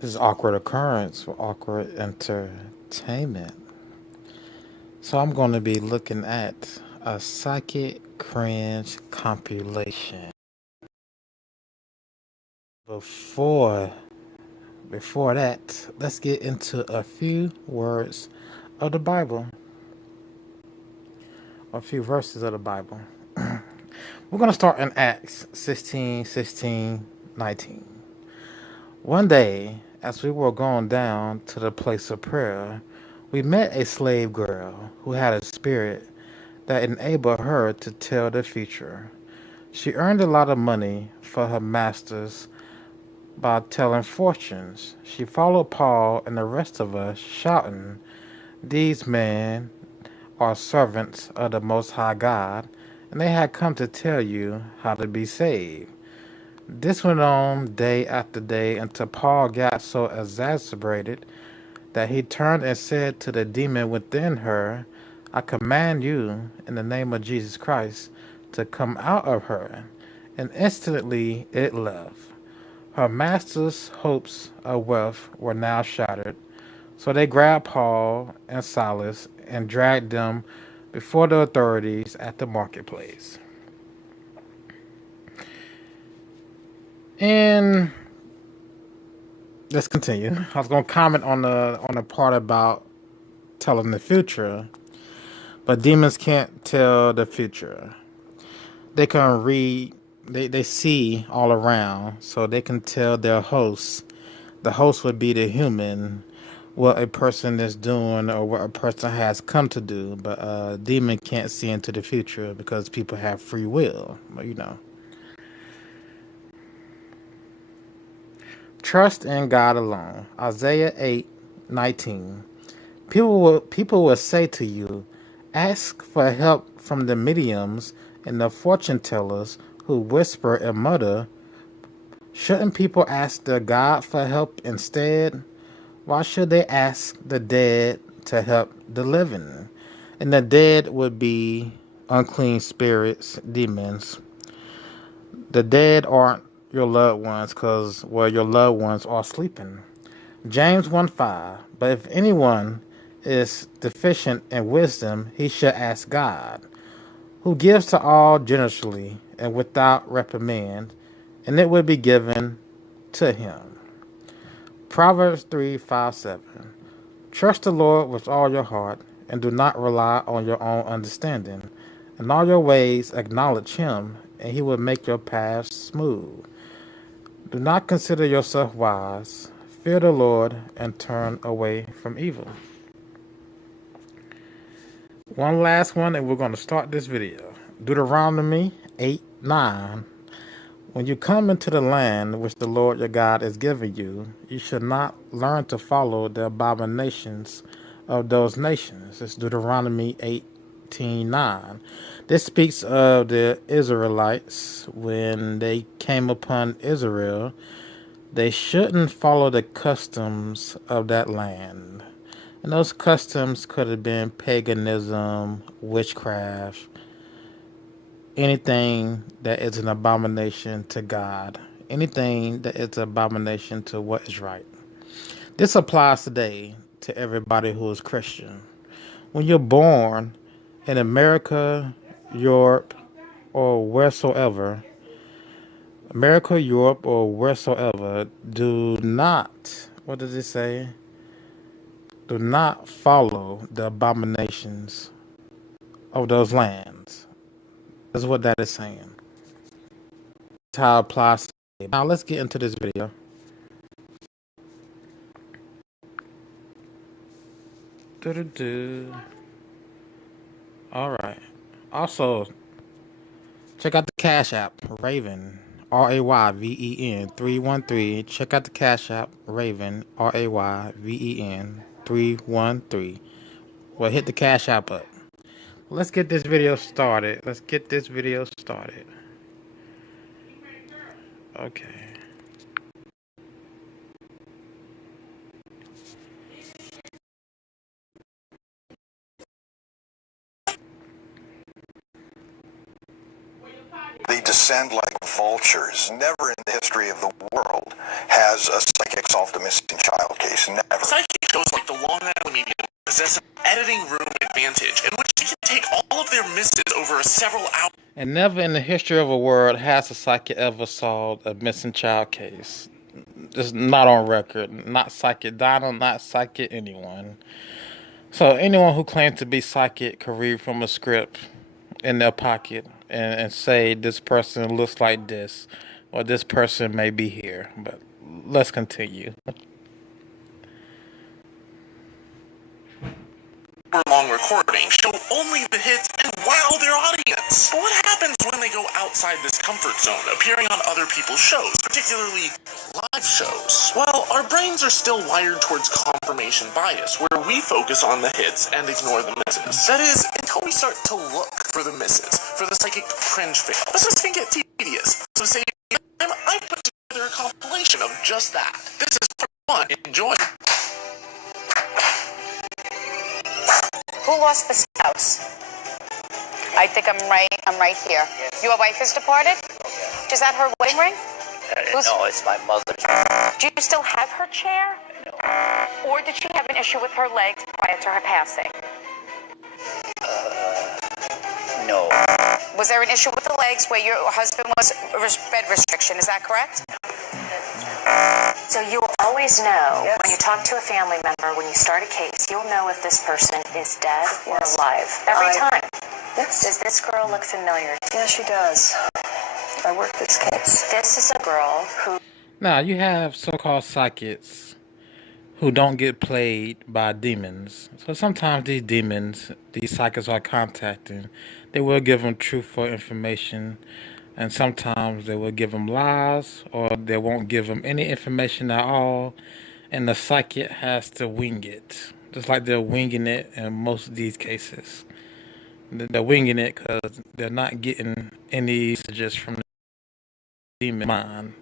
This is awkward occurrence for awkward entertainment. So I'm going to be looking at a psychic cringe compilation. Before before that, let's get into a few words of the Bible, a few verses of the Bible. We're going to start in Acts 16:19. One day, as we were going down to the place of prayer, we met a slave girl who had a spirit that enabled her to tell the future. She earned a lot of money for her masters by telling fortunes. She followed Paul and the rest of us, shouting, "These men are servants of the Most High God, and they had come to tell you how to be saved." This went on day after day until Paul got so exasperated that he turned and said to the demon within her, "I command you, in the name of Jesus Christ, to come out of her." And instantly it left. Her master's hopes of wealth were now shattered, so they grabbed Paul and Silas and dragged them before the authorities at the marketplace. And let's continue. I was going to comment on the part about telling the future, but demons can't tell the future. They can read, they see all around, so they can tell their hosts. The host would be the human, what a person is doing or what a person has come to do, but a demon can't see into the future because people have free will, you know. Trust in God alone. Isaiah 8:19. People will say to you, "Ask for help from the mediums and the fortune tellers who whisper and mutter." Shouldn't people ask their God for help instead? Why should they ask the dead to help the living? And the dead would be unclean spirits, demons. The dead aren't your loved ones because, well, your loved ones are sleeping. James 1:5. But if anyone is deficient in wisdom, he should ask God, who gives to all generously and without reprimand, and it will be given to him. Proverbs 3:5-7. Trust the Lord with all your heart, and do not rely on your own understanding. In all your ways acknowledge him, and he will make your paths smooth. Do not consider yourself wise. Fear the Lord and turn away from evil. One last one, and we're going to start this video. Deuteronomy 8:9. When you come into the land which the Lord your God is giving you, you should not learn to follow the abominations of those nations. It's Deuteronomy 18:9. This speaks of the Israelites when they came upon Israel. They shouldn't follow the customs of that land. And those customs could have been paganism, witchcraft, anything that is an abomination to God, anything that is an abomination to what is right. This applies today to everybody who is Christian. When you're born in America, Europe, or wheresoever, do not, what does it say? Do not follow the abominations of those lands. That's what that is saying. That's how it applies today. Now let's get into this video. All right. Also, check out the Cash App Raven Rayven 313. Check out the Cash App Raven Rayven 313. Well, hit the Cash App up. Let's get this video started. Okay. The descend like vultures. Never in the history of the world has a psychic solved a missing child case. Never. Psychic shows like the Long Island medium possess an editing room advantage in which they can take all of their misses over a several hour. And never in the history of the world has a psychic ever solved a missing child case. It's not on record. Not Psychic Donald, not Psychic anyone. So anyone who claims to be psychic could read from a script in their pocket and say this person looks like this, or this person may be here. But let's continue. Long recording show only the hits and wow their audience. But what happens when they go outside this comfort zone, appearing on other people's shows, particularly live shows? Well, our brains are still wired towards confirmation bias, where we focus on the hits and ignore the misses. That is, until we start to look for the misses, for the psychic cringe fail. This can get tedious. So to save time, I put together a compilation of just that. This is part 1. Enjoy. Who lost the spouse? I think I'm right here. Your wife is departed? Is that her wedding ring? No, it's my mother's. Do you still have her chair? No. Or did she have an issue with her legs prior to her passing? No. Was there an issue with the legs where your husband was bed restriction? Is that correct? So you will always know when you talk to a family member, when you start a case, you'll know if this person is dead or alive. Every time. Yes. Does this girl look familiar? Yeah, she does. I worked this case. This is a girl who... Now, you have so-called psychics who don't get played by demons. So sometimes these demons, these psychics are contacting, they will give them truthful information. And sometimes they will give them lies, or they won't give them any information at all. And the psychic has to wing it. Just like they're winging it in most of these cases. They're winging it because they're not getting any messages from the demon mind.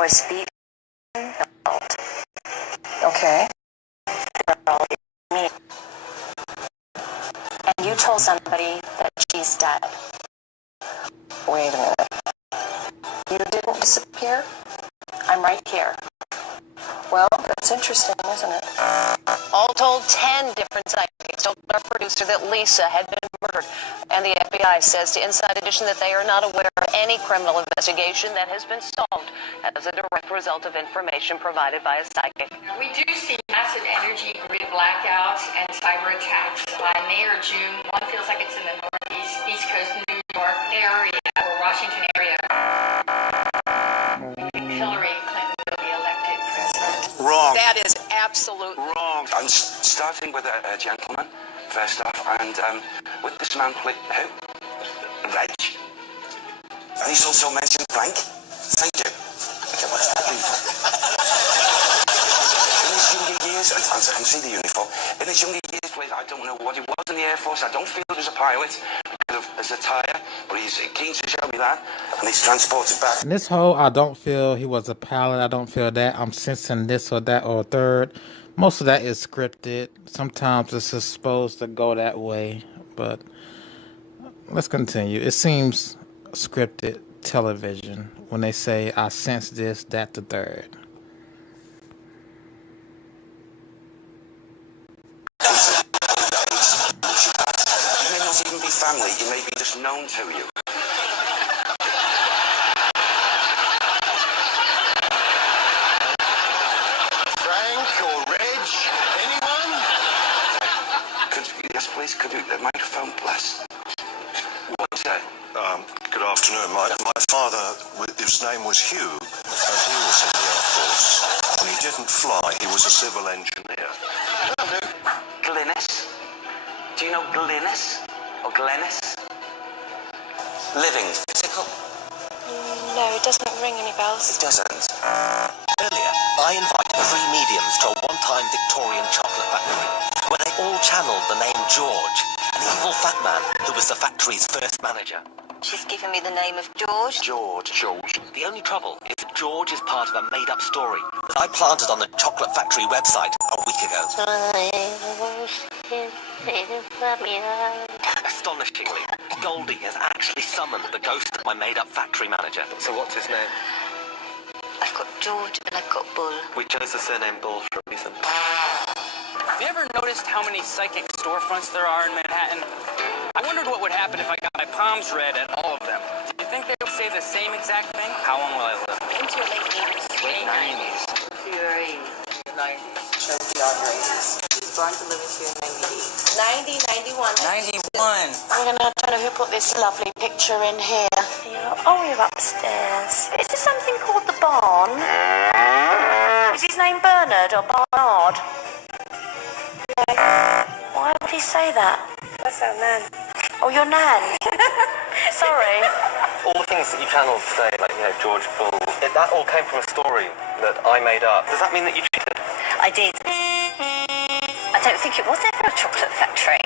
was beaten. Okay. And you told somebody that she's dead. Wait a minute. You didn't disappear? I'm right here. Well, that's interesting, isn't it? All told, 10 different psychics told our producer that Lisa had been murdered. And the FBI says to Inside Edition that they are not aware of any criminal investigation that has been solved as a direct result of information provided by a psychic. We do see massive energy grid blackouts and cyber attacks by May or June. One feels like it's in the northeast, East Coast, New York area, or Washington area. Hillary Clinton will be elected president. Wrong. That is absolute Wrong. I'm starting with a gentleman, first off, and with this man, who? Reg. And he's also mentioned Frank. Thank you. Okay, what's that mean? In his younger years, I can see the uniform. In his younger years, I don't know what he was in the Air Force. I don't feel he was a pilot because of his attire, but he's keen to show me that, and he's transported back. And this whole I don't feel he was a pilot, I don't feel that, I'm sensing this or that or third, most of that is scripted. Sometimes it's just supposed to go that way, but let's continue. It seems scripted television when they say I sense this, that, the third. He may not even be family, he may be just known to you. Frank or Reg? Anyone? Yes, please, could you, the microphone, bless. What's that? Good afternoon. My father, his name was Hugh, and he was in the Air Force. And he didn't fly, he was a civil engineer. Glynis? Do you know Glynis? Or Glennis? Living, physical? No, it doesn't ring any bells. It doesn't. Earlier, I invited 3 mediums to a one-time Victorian chocolate factory, where they all channeled the name George, an evil fat man who was the factory's first manager. She's given me the name of George. George. The only trouble is that George is part of a made-up story that I planted on the chocolate factory website a week ago. Astonishingly, Goldie has actually summoned the ghost of my made-up factory manager. So what's his name? I've got George and I've got Bull. We chose the surname Bull for a reason. Have you ever noticed how many psychic storefronts there are in Manhattan? I wondered what would happen if I got my palms read at all of them. Do you think they would say the same exact thing? How long will I live? Into your late 80s. Late 90s. To your 80s. Your 90s. Show beyond your 80s. He's born to live into your 90s. 90, 91. 91. I'm gonna who put this lovely picture in here. Oh, you're upstairs. Is this something called the barn? Is his name Bernard or Barnard? Why would he say that? That's our man. Oh, your nan. Sorry. All the things that you channeled today, like, you know, George Bull, that all came from a story that I made up. Does that mean that you cheated? I did. I don't think it was ever a chocolate factory.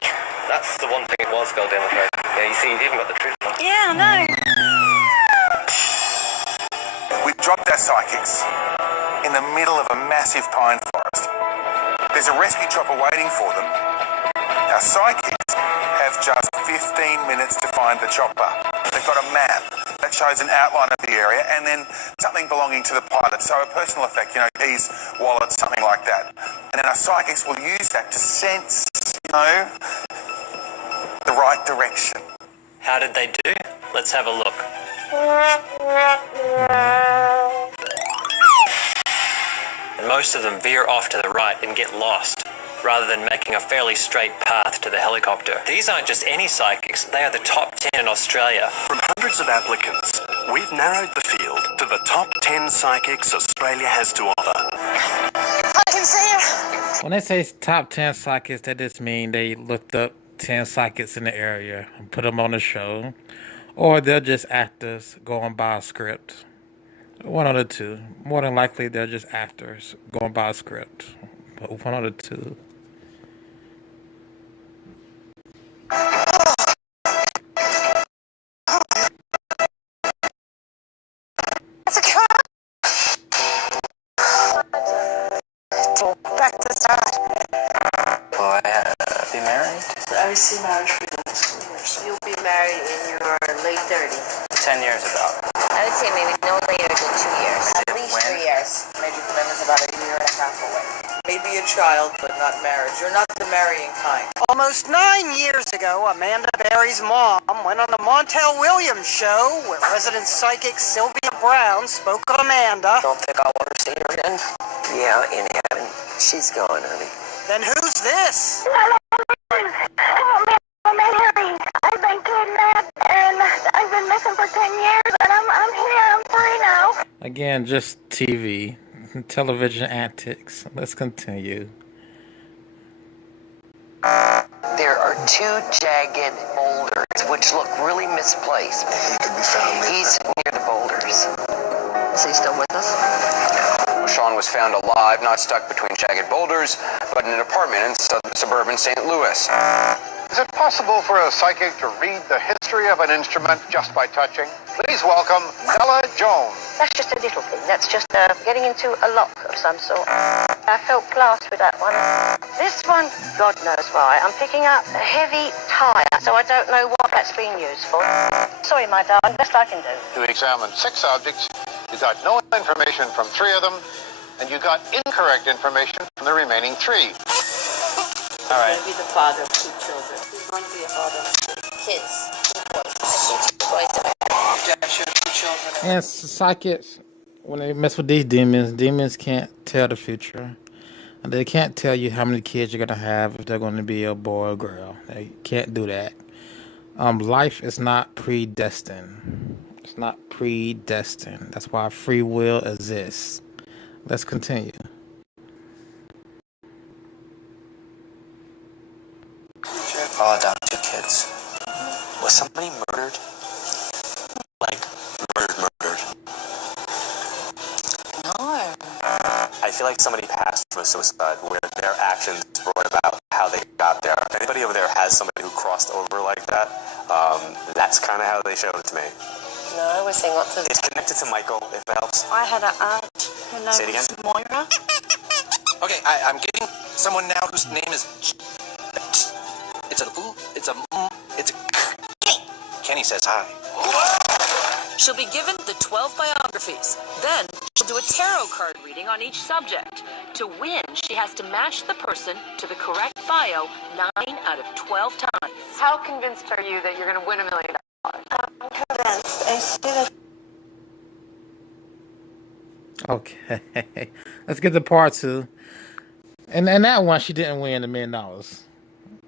That's the one thing it was, Goldie, I'm afraid. Yeah, you see, you've even got the truth wrong. Yeah, I know. We dropped our psychics in the middle of a massive pine forest. There's a rescue chopper waiting for them. Our psychics have just 15 minutes to find the chopper. They've got a map that shows an outline of the area and then something belonging to the pilot. So a personal effect, you know, keys, wallets, something like that. And then our psychics will use that to sense, you know, the right direction. How did they do? Let's have a look. And most of them veer off to the right and get lost, rather than making a fairly straight path to the helicopter. These aren't just any psychics, they are the top 10 in Australia. From hundreds of applicants, we've narrowed the field to the top 10 psychics Australia has to offer. I can see her. When they say top 10 psychics, that just mean they looked up 10 psychics in the area and put them on the show. Or they're just actors going by a script. One of the two. More than likely, they're just actors going by a script. But one of the two. That's a car. Back to the start. Will I be married? I see marriage for the next 2 years. You'll be married in your late 30s. 10 years about. I would say maybe no later than 2 years. At least When? 3 years. Major commitment's about a year and a half away. Maybe a child, but not marriage. You're not the marrying kind. Almost 9 years ago, Amanda Berry's mom went on the Montel Williams show where resident psychic Sylvia Brown spoke of Amanda. Don't think I'll ever see her again? Yeah, in heaven. She's gone, honey. Then who's this? I've been kidnapped and I've been missing for 10 years and I'm here, I'm free now. Again, just TV. Television antics. Let's continue. There are 2 jagged boulders which look really misplaced. He could be found He's near the boulders. Is he still with us? Sean was found alive, not stuck between jagged boulders, but in an apartment in suburban St. Louis. Is it possible for a psychic to read the history of an instrument just by touching? Please welcome Nella Jones. That's just a little thing. That's just getting into a lock of some sort. I felt class with that one. This one, God knows why. I'm picking up a heavy tire, so I don't know what that's being used for. Sorry, my darling. Best I can do. You examined 6 objects. You got no information from 3 of them, and you got incorrect information from the remaining 3. All right. He'll be the father of 2 children. He's going to be a father of 2 kids. 2 boys. Objection, 2 children. And psychics, when they mess with these demons can't tell the future. And they can't tell you how many kids you're going to have, if they're going to be a boy or girl. They can't do that. Life is not predestined. It's not predestined. That's why free will exists. Let's continue. I'll adopt 2 kids. Was somebody murdered? Like, murdered? No. I feel like somebody passed from a suicide where their actions brought about how they got there. If anybody over there has somebody who crossed over like that, that's kind of how they showed it to me. No, I was saying lots of... It's connected to Michael, if it helps. I had an aunt. Her name Say it again? was Moira. Okay, I'm getting someone now whose name is It's a ooh, it's a it's a Kenny says hi. She'll be given the 12 biographies. Then she'll do a tarot card reading on each subject. To win, she has to match the person to the correct bio 9 out of 12 times. How convinced are you that you're going to win $1 million? I'm convinced. As soon as Okay, let's get to part 2. And that one, she didn't win $1 million.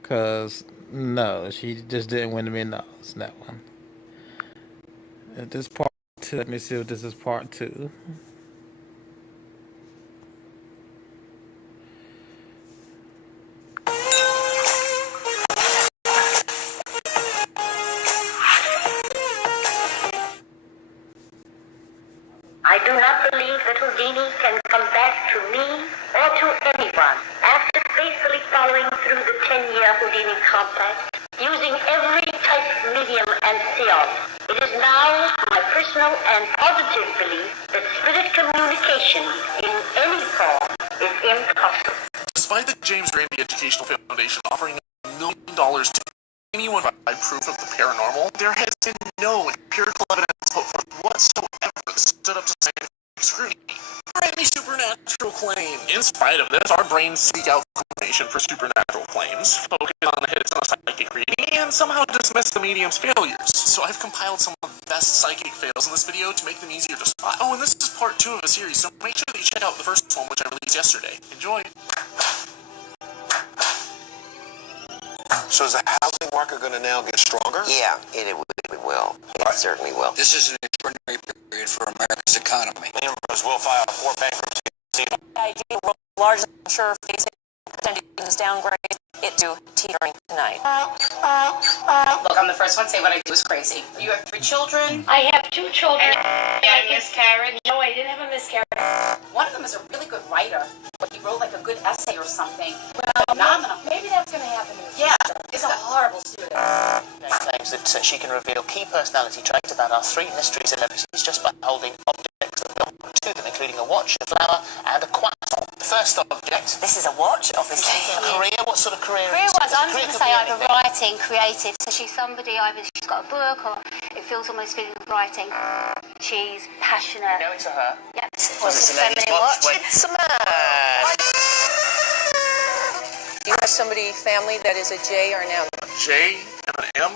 Because, no, she just didn't win $1 million. That one. This part 2, let me see if this is part 2. I do not believe that Houdini can come back to me or to anyone. After faithfully following through the 10-year Houdini compact, using every type of medium and seance, it is now my personal and positive belief that spirit communication in any form is impossible. Despite the James Randi Educational Foundation offering $1 million to anyone to provide proof of the paranormal, there has been no empirical evidence put forth whatsoever that stood up to scientific scrutiny for any supernatural claim. In spite of this, our brains seek out confirmation for supernatural claims, focus on the hits on a psychic reading, and somehow dismiss the medium's failures. So I've compiled some of the best psychic fails in this video to make them easier to spot. Oh, and this is part 2 of a series, so make sure that you check out the first one, which I released yesterday. Enjoy! So is the housing market going to now get stronger? Yeah, it will. It certainly will. This is an extraordinary period for America's economy. Lehman Brothers will file 4 bankruptcies. The idea of largest insurer facing potential downgrade it to teetering tonight. Look, I'm the first one to say what I do is crazy. You have 3 children. I have 2 children. And a miscarriage. No, I didn't have a miscarriage. One of them is a really good writer. He wrote like a good essay or something. Phenomenal. Maybe that's going to happen in the Yeah, it's a horrible student. Claims that she can reveal key personality traits about our 3 mystery celebrities just by holding objects that belong to them, including a watch, a flower, and a croissant. First object. This is a watch, obviously. A career? What sort of career? Career-wise, I'm going to could say be either anything. writing, creative. So she's somebody, either she's got a book or it feels almost feeling writing. She's passionate. No, it's a her. Yep. It's a lady's watch. It's a man. Do you have somebody, family, that is a J or an M? J and an M?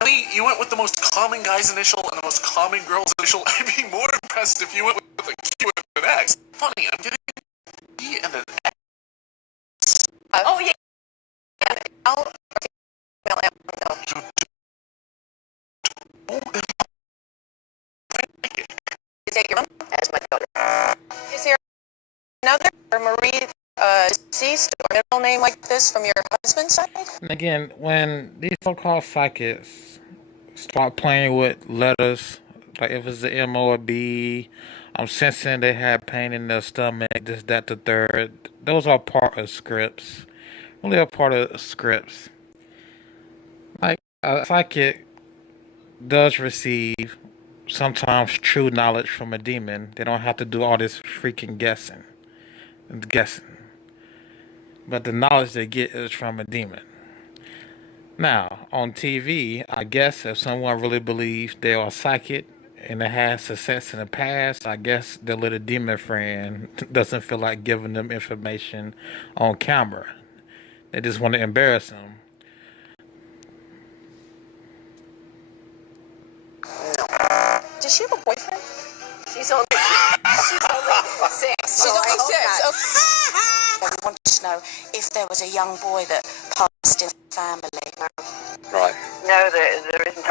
Really? You went with the most common guy's initial and the most common girl's initial? I'd be more impressed if you went with a Q and an X. Funny, I'm getting E and an X. Oh, yeah. L. No. Is that your mom? As my daughter. Is there another or Marie deceased or middle name like this from your husband's side? And again, when these so-called psychics start playing with letters, like if it's the M or a B, I'm sensing they have pain in their stomach, this, that, the third. Those are part of scripts. Really a part of scripts. Like, a psychic does receive sometimes true knowledge from a demon. They don't have to do all this freaking guessing. But the knowledge they get is from a demon. Now, on TV, I guess if someone really believes they are psychic and they had success in the past, I guess their little demon friend doesn't feel like giving them information on camera. They just want to embarrass them. Does she have a boyfriend? She's only 6. She's only 6. Okay. We wanted to know if there was a young boy that passed in the family. Right. No, there isn't.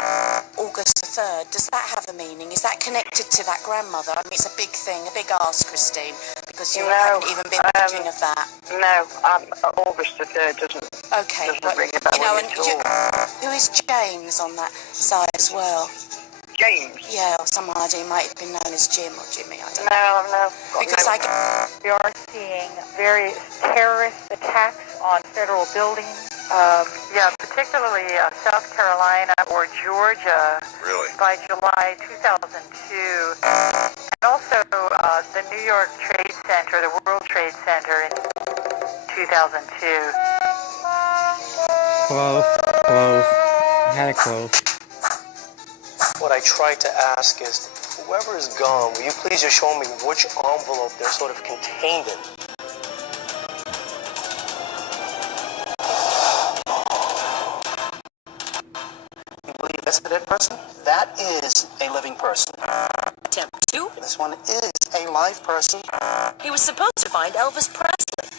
August the 3rd, does that have a meaning? Is that connected to that grandmother? I mean, it's a big thing, a big ask, Christine, because you haven't even been thinking of that. No, August the 3rd doesn't. Okay, Doesn't ring a bell you know, with and me at who is James on that side as well? James? Yeah, or someone he might have been known as Jim or Jimmy, I don't know. No. Because We are seeing various terrorist attacks on federal buildings. Particularly South Carolina or Georgia. Really? By July 2002. And also the New York Trade Center, the World Trade Center in 2002. Close, close. Had it close. What I tried to ask is, whoever is gone, will you please just show me which envelope they're sort of contained in? You believe that's a dead person? That is a living person. Attempt 2. This one is a live person. He was supposed to find Elvis Presley.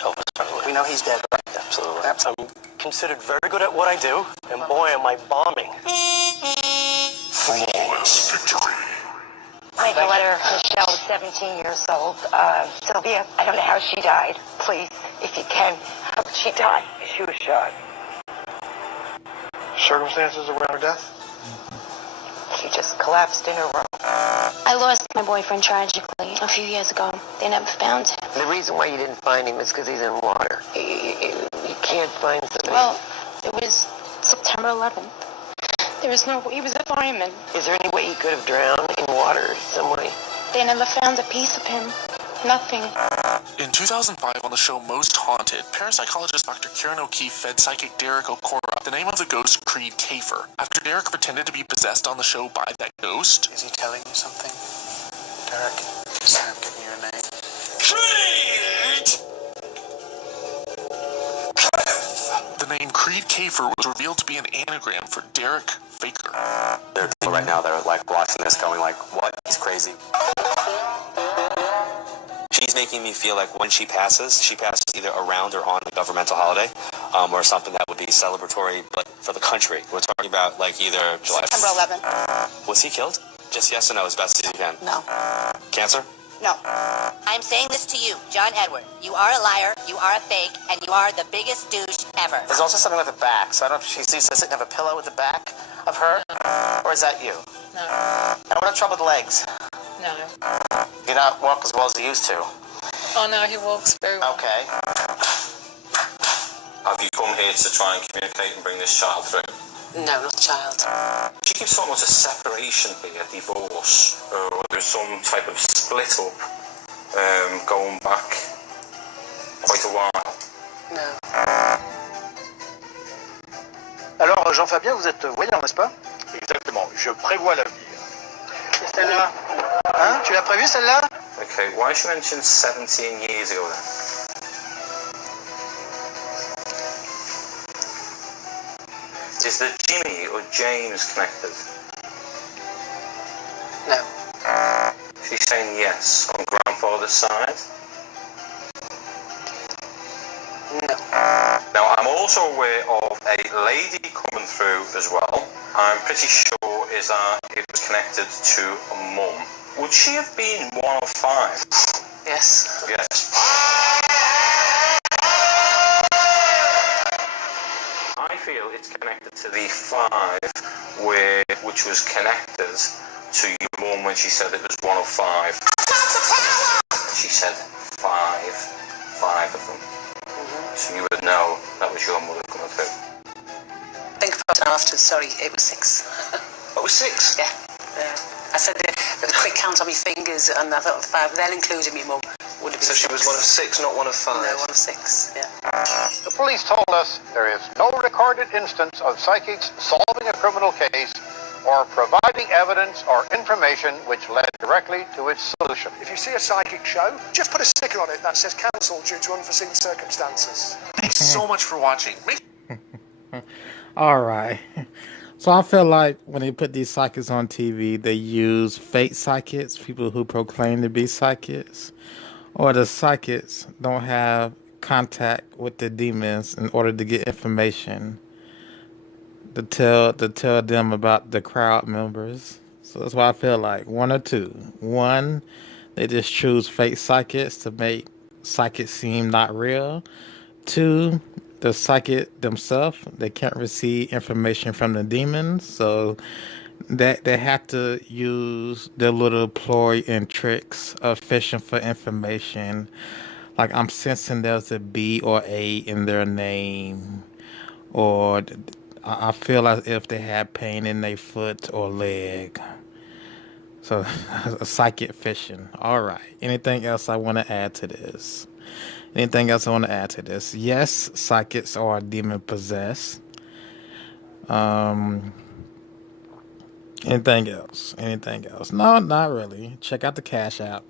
Elvis Presley. We know he's dead, right? Absolutely. I'm considered very good at what I do, and boy, am I bombing. Flawless victory. My daughter, Michelle, is 17 years old. Sylvia, I don't know how she died. Please, if you can, how did she die? She was shot. Circumstances around her death? She just collapsed in her room. I lost my boyfriend tragically a few years ago. They never found him. The reason why you didn't find him is because he's in water. You can't find somebody. Well, it was September 11th. There was no way. He was a fireman. Is there any way he could have drowned in water some way? They never found a piece of him. Nothing. In 2005, on the show Most Haunted, parapsychologist Dr. Kieran O'Keefe fed psychic Derek Okora the name of the ghost Creed Kafer. After Derek pretended to be possessed on the show by that ghost... Is he telling you something? Derek, I'm giving you a name. Creed! The name Creed Kafer was revealed to be an anagram for Derek Faker. They're right now, they're like watching this going like, what? He's crazy. She's making me feel like when she passes either around or on a governmental holiday, or something that would be celebratory, but for the country. We're talking about like either July... September 11th. Was he killed? Just yes or no, as best as you can. No. Cancer? No. I'm saying this to you, John Edward. You are a liar, you are a fake, and you are the biggest douche ever. There's also something with the back, so I don't know if she sees this and have a pillow with the back of her, or is that you? No. I don't have trouble with legs. No. You not walk as well as you used to. Oh no, he walks very well. Okay. Have you come here to try and communicate and bring this child through? No, not child. She keeps talking about a separation here, divorce, or there's some type of split up going back quite a while. No. Alors, Jean-Fabien, vous êtes voyant, n'est-ce pas? Exactement, je prévois l'avenir. Et celle-là? Hein? Tu l'as prévu, celle-là? Okay, why she mentioned 17 years ago then? Is the Jimmy or James connected? No. She's saying yes on grandfather's side. No. Now, I'm also aware of a lady coming through as well. I'm pretty sure is that it was connected to a mum. Would she have been one of five? Yes. Yes. I feel it's connected to the five, which was connected to your mum when she said it was one of five. She said five of them. So you would know that was your mother coming through. Think about it after. Sorry, it was 6. It was 6? Yeah. I said the quick count on my fingers, and I thought 5. Then including my mum would have been. So she was one of 6, not one of 5. No, one of 6. Yeah. The police told us there is no recorded instance of psychics solving a criminal case or providing evidence or information which led directly to its solution. If you see a psychic show, just put a sticker on it that says cancelled due to unforeseen circumstances. Thanks so much for watching. All right. So I feel like when they put these psychics on TV, they use fake psychics, people who proclaim to be psychics, or the psychics don't have contact with the demons in order to get information to tell them about the crowd members. So that's why I feel like one or two. One, they just choose fake psychics to make psychics seem not real. Two, the psychic themselves, they can't receive information from the demons, so they have to use their little ploy and tricks of fishing for information. Like, I'm sensing there's a B or A in their name, or I feel as if they have pain in their foot or leg. So, psychic fishing. All right. Anything else I want to add to this? Anything else I want to add to this? Yes, psychics are demon possessed. Anything else? Anything else? No, not really. Check out the Cash App.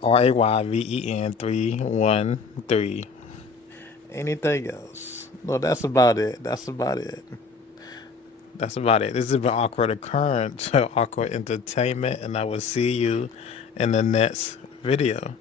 Rayven313. Anything else? No, that's about it. That's about it. That's about it. This has been Awkward Occurrence, Awkward Entertainment, and I will see you in the next video.